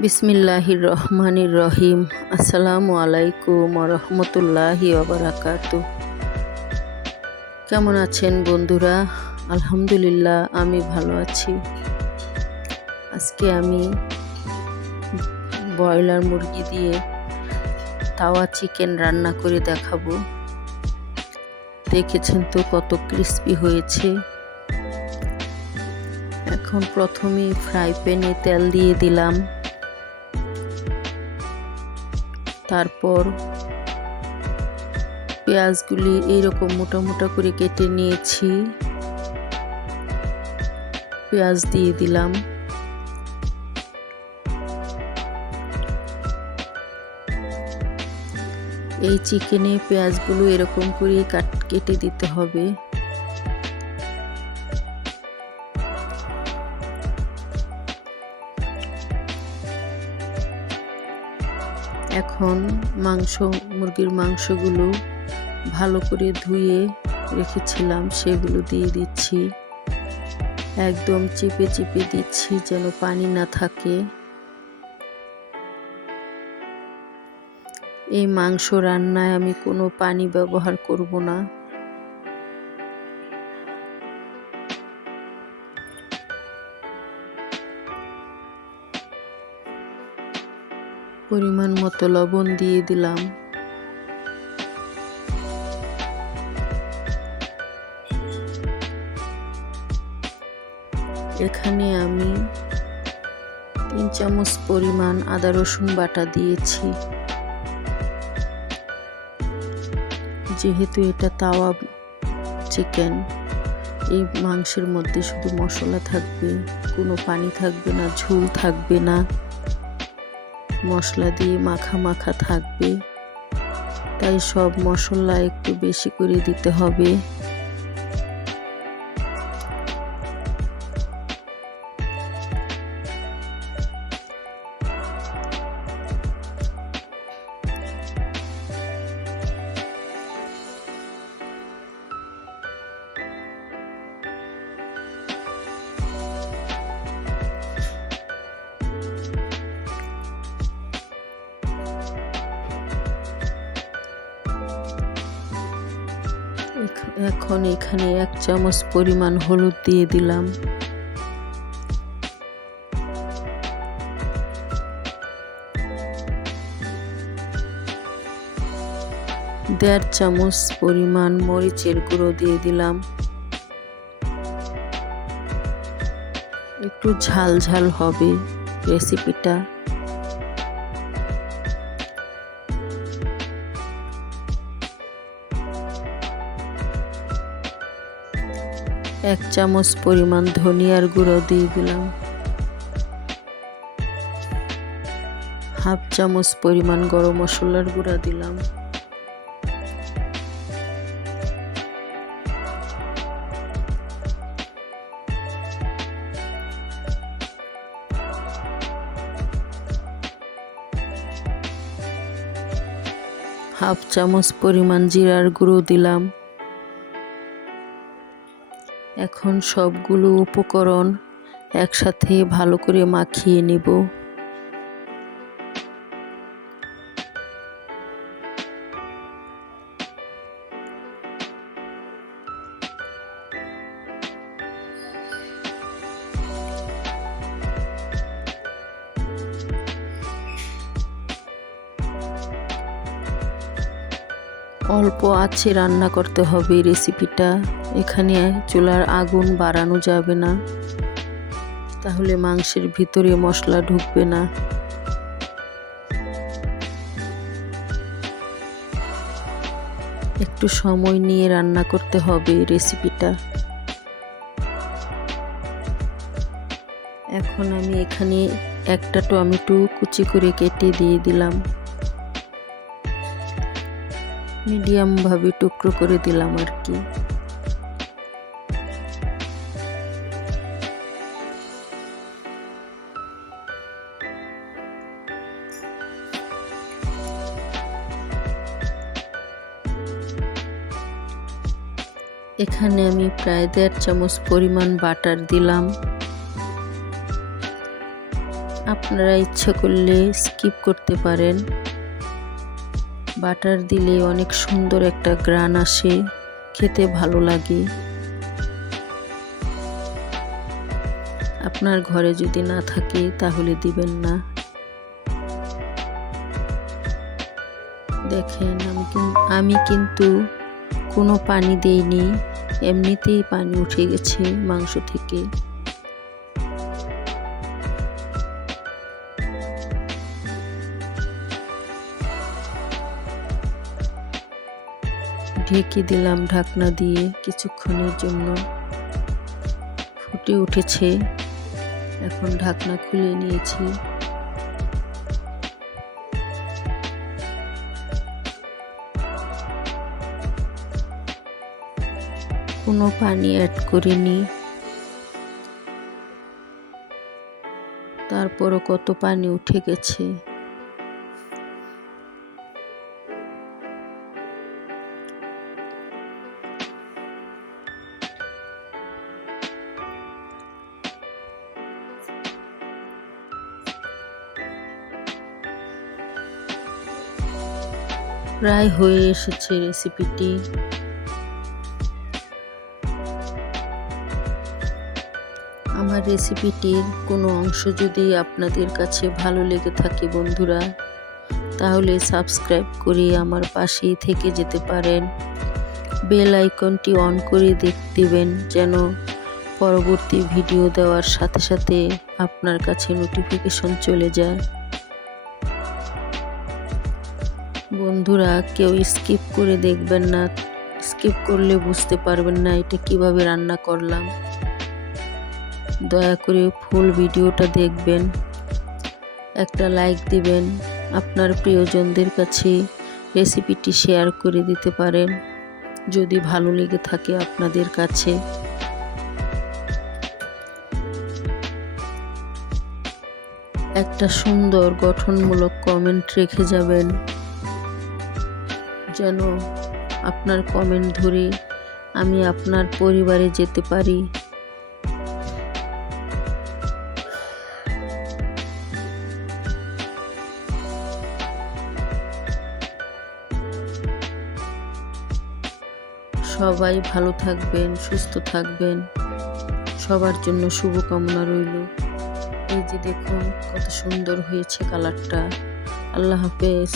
বিসমিল্লাহির রহমানির রহিম। আসসালামু আলাইকুম রহমতুল্লাহি ওবারাকাতু। কেমন আছেন বন্ধুরা? আলহামদুলিল্লাহ, আমি ভালো আছি। আজকে আমি ব্রয়লার মুরগি দিয়ে তাওয়া চিকেন রান্না করে দেখাবো। দেখেছেন তো কত ক্রিস্পি হয়েছে। এখন প্রথমে ফ্রাই প্যানে তেল দিয়ে দিলাম, তারপর পেঁয়াজগুলি এইরকম মোটা মোটা করে কেটে নিয়েছি, পেঁয়াজ দিয়ে দিলাম। এই চিকেনে পেঁয়াজগুলো এরকম করে কেটে দিতে হবে। এখন মুরগির মাংসগুলো ভালো করে ধুয়ে রেখেছিলাম, সেগুলো দিয়ে দিচ্ছি। একদম চিপে চিপে দিচ্ছি যেন পানি না থাকে। এই মাংস রান্নায় আমি কোনো পানি ব্যবহার করব না। পরিমাণ মতো লবণ দিয়ে দিলাম। এখানে আমি 3 চামচ পরিমাণ আদা রসুন বাটা দিয়েছি। যেহেতু এটা তাওয়া চিকেন, এই মাংসের মধ্যে শুধু মশলা থাকবে, কোনো পানি থাকবে না, ঝোল থাকবে না, মশলা দিয়ে মাখা মাখা থাকবে। তাই সব মশলা একটু বেশি করে দিতে হবে। এখন এখানে 1 চামচ পরিমাণ হলুদ দিয়ে দিলাম। দেড় চামচ পরিমাণ মরিচের গুঁড়ো দিয়ে দিলাম। একটু ঝাল ঝাল হবে রেসিপিটা। এক চামচ পরিমাণ ধনিয়ার গুঁড়ো দিয়ে দিলাম। হাফ চামচ পরিমাণ গরম মশলার গুঁড়া দিলাম। হাফ চামচ পরিমাণ জিরার গুঁড়ো দিলাম। এখন সবগুলো উপকরণ একসাথে ভালো করে মাখিয়ে নেব। অল্প আঁচে রান্না করতে হবে রেসিপিটা। এখানে চুলার আগুন বাড়ানো যাবে না, তাহলে মাংসের ভিতরে মশলা ঢুকবে না। একটু সময় নিয়ে রান্না করতে হবে রেসিপিটা। এখন আমি এখানে একটা টমেটো কুচি করে কেটে দিয়ে দিলাম। মিডিয়াম ভাবে টুকরো করে দিলাম আর কি। এখানে আমি প্রায় 1.5 চামচ পরিমাণ বাটার দিলাম। আপনারা ইচ্ছা করলে স্কিপ করতে পারেন। বাটার দিলে অনেক সুন্দর একটা গ্রান আসে, খেতে ভালো লাগে। আপনার ঘরে যদি না থাকে তাহলে দিবেন না। দেখেন আমি কিন্তু কোনো পানি দেইনি, এমনিতেই পানি উঠে গেছে মাংস থেকে। ঢেকে দিলাম ঢাকনা দিয়ে কিছুক্ষণের জন্য। ফুটে উঠেছে, এখন ঢাকনা খুলে নিয়েছি। কোনো পানি অ্যাড করিনি, তারপরও কত পানি উঠে গেছে। প্রায় হয়ে এসেছে রেসিপিটি। আমার রেসিপিটির কোনো অংশ যদি আপনাদের কাছে ভালো লেগে থাকে বন্ধুরা, তাহলে সাবস্ক্রাইব করে আমার পাশেই থেকে যেতে পারেন। বেল আইকনটি অন করে দিবেন যেন পরবর্তী ভিডিও দেওয়ার সাথে সাথে আপনার কাছে নোটিফিকেশন চলে যায়। বন্ধুরা, কেউ স্কিপ করে দেখবেন না, স্কিপ করলে বুঝতে পারবেন না এটা কিভাবে রান্না করলাম। দয়া করে ফুল ভিডিওটা দেখবেন, একটা লাইক দিবেন, আপনার প্রিয়জনদের কাছে রেসিপিটি শেয়ার করে দিতে পারেন যদি ভালো লেগে থাকে আপনাদের কাছে। একটা সুন্দর গঠনমূলক কমেন্ট রেখে যাবেন, যেন আপনার কমেন্ট ধরে আমি আপনার পরিবারে যেতে পারি। সবাই ভালো থাকবেন, সুস্থ থাকবেন, সবার জন্য শুভকামনা রইল। এই যে দেখুন কত সুন্দর হয়েছে কালারটা। আল্লাহ হাফেজ।